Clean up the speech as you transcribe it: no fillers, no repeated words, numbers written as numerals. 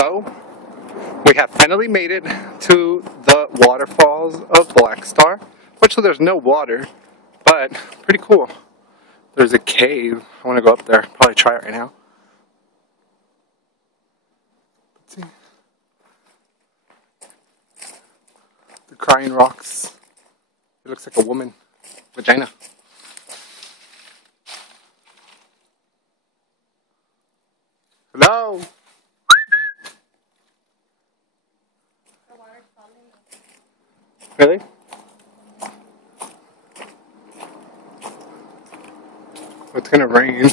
So, we have finally made it to the waterfalls of Blackstar. Fortunately, there's no water, but pretty cool. There's a cave. I want to go up there. Probably try it right now. Let's see. The crying rocks. It looks like a woman. Vagina. Hello? Really? It's gonna rain.